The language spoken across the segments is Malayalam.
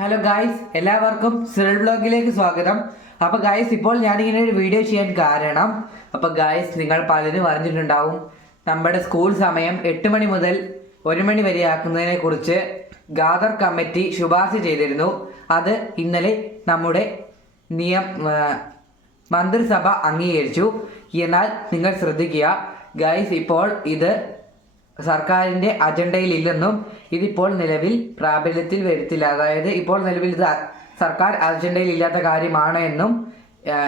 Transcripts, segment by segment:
ഹലോ ഗായ്സ് എല്ലാവർക്കും സിറൽ ബ്ലോഗിലേക്ക് സ്വാഗതം. അപ്പോൾ ഗായ്സ് ഇപ്പോൾ ഞാനിങ്ങനെ ഒരു വീഡിയോ ചെയ്യാൻ കാരണം അപ്പോൾ ഗായ്സ് നിങ്ങൾ പലരും അറിഞ്ഞിട്ടുണ്ടാവും നമ്മുടെ സ്കൂൾ സമയം എട്ട് മണി മുതൽ ഒരു മണി വരെ ആക്കുന്നതിനെ കുറിച്ച് ഗാദർ കമ്മിറ്റി ശുപാർശ ചെയ്തിരുന്നു. അത് ഇന്നലെ നമ്മുടെ നിയം മന്ത്രിസഭ അംഗീകരിച്ചു. എന്നാൽ നിങ്ങൾ ശ്രദ്ധിക്കുക ഗായ്സ് ഇപ്പോൾ ഇത് സർക്കാരിന്റെ അജണ്ടയിൽ ഇല്ലെന്നും ഇതിപ്പോൾ നിലവിൽ പ്രാബല്യത്തിൽ വരുത്തില്ല. അതായത് ഇപ്പോൾ നിലവിൽ ഇത് സർക്കാർ അജണ്ടയിൽ ഇല്ലാത്ത കാര്യമാണ് എന്നും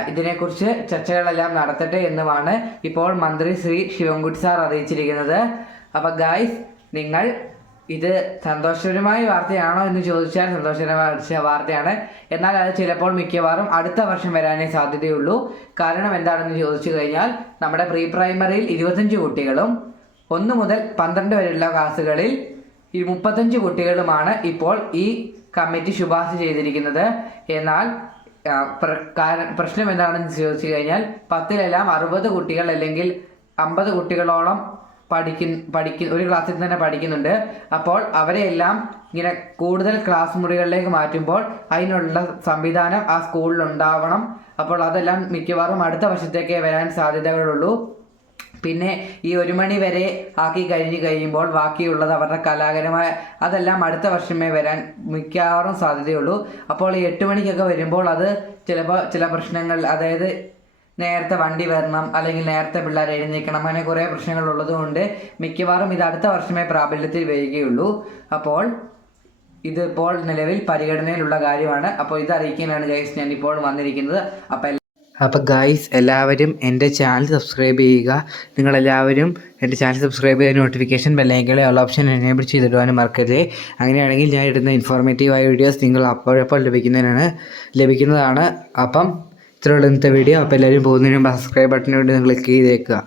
ഇതിനെക്കുറിച്ച് ചർച്ചകളെല്ലാം നടത്തട്ടെ എന്നുമാണ് ഇപ്പോൾ മന്ത്രി ശ്രീ ശിവൻകുട്ടി സാർ അറിയിച്ചിരിക്കുന്നത്. അപ്പോൾ ഗായ്സ് നിങ്ങൾ ഇത് സന്തോഷകരമായ വാർത്തയാണോ എന്ന് ചോദിച്ചാൽ സന്തോഷകരമായ വാർത്തയാണ്. എന്നാൽ അത് ചിലപ്പോൾ മിക്കവാറും അടുത്ത വർഷം വരാനേ സാധ്യതയുള്ളൂ. കാരണം എന്താണെന്ന് ചോദിച്ചു കഴിഞ്ഞാൽ നമ്മുടെ പ്രീ പ്രൈമറിയിൽ ഇരുപത്തഞ്ച് കുട്ടികളും ഒന്ന് മുതൽ പന്ത്രണ്ട് വരെയുള്ള ക്ലാസ്സുകളിൽ ഈ മുപ്പത്തഞ്ച് കുട്ടികളുമാണ് ഇപ്പോൾ ഈ കമ്മിറ്റി ശുപാർശ ചെയ്തിരിക്കുന്നത്. എന്നാൽ പ്രശ്നം എന്താണെന്ന് ചോദിച്ചു കഴിഞ്ഞാൽ പത്തിലെല്ലാം അറുപത് കുട്ടികൾ അല്ലെങ്കിൽ അമ്പത് കുട്ടികളോളം പഠിക്കുന്ന പഠിക്കുന്ന ഒരു ക്ലാസ്സിൽ തന്നെ പഠിക്കുന്നുണ്ട്. അപ്പോൾ അവരെയെല്ലാം ഇങ്ങനെ കൂടുതൽ ക്ലാസ് മുറികളിലേക്ക് മാറ്റുമ്പോൾ അതിനുള്ള സംവിധാനം ആ സ്കൂളിൽ ഉണ്ടാവണം അപ്പോൾ അതെല്ലാം മിക്കവാറും അടുത്ത വർഷത്തേക്കേ വരാൻ സാധ്യതകളുള്ളൂ. പിന്നെ ഈ ഒരു മണി വരെ ആക്കി കഴിഞ്ഞ് കഴിയുമ്പോൾ ബാക്കിയുള്ളത് അവരുടെ കലാകരമായ അതെല്ലാം അടുത്ത വർഷമേ വരാൻ മിക്കവാറും സാധ്യതയുള്ളൂ. അപ്പോൾ ഈ എട്ട് മണിക്കൊക്കെ വരുമ്പോൾ അത് ചിലപ്പോൾ ചില പ്രശ്നങ്ങൾ അതായത് നേരത്തെ വണ്ടി വരണം അല്ലെങ്കിൽ നേരത്തെ പിള്ളേർ എഴുന്നേൽക്കണം അങ്ങനെ കുറേ പ്രശ്നങ്ങൾ ഉള്ളതുകൊണ്ട് മിക്കവാറും ഇത് അടുത്ത വർഷമേ പ്രാബല്യത്തിൽ വരികയുള്ളൂ. അപ്പോൾ ഇതിപ്പോൾ നിലവിൽ പരിഗണനയിലുള്ള കാര്യമാണ്. അപ്പോൾ ഇത് അറിയിക്കാനാണ് ജയസ് ഞാൻ ഇപ്പോൾ വന്നിരിക്കുന്നത്. അപ്പോൾ അപ്പോൾ ഗൈസ് എല്ലാവരും എന്റെ ചാനൽ സബ്സ്ക്രൈബ് ചെയ്യുക. നിങ്ങളെല്ലാവരും എന്റെ ചാനൽ സബ്സ്ക്രൈബ് ചെയ്ത് നോട്ടിഫിക്കേഷൻ ബെല്ലൈക്കളെ ഉള്ള ഓപ്ഷൻ എനേബിൾ ചെയ്തിടുവാനും മറക്കരുത്. അങ്ങനെയാണെങ്കിൽ ഞാൻ ഇടുന്ന ഇൻഫോർമേറ്റീവായ വീഡിയോസ് നിങ്ങൾ അപ്പോഴപ്പോൾ ലഭിക്കുന്നതിനാണ് ലഭിക്കുന്നതാണ്. അപ്പം ഇത്രയുള്ള ഇന്നത്തെ വീഡിയോ അപ്പോൾ എല്ലാവരും പോകുന്നതിന് മുമ്പ് സബ്സ്ക്രൈബ് ബട്ടൺ വേണ്ടി നിങ്ങൾ ക്ലിക്ക് ചെയ്തേക്കുക.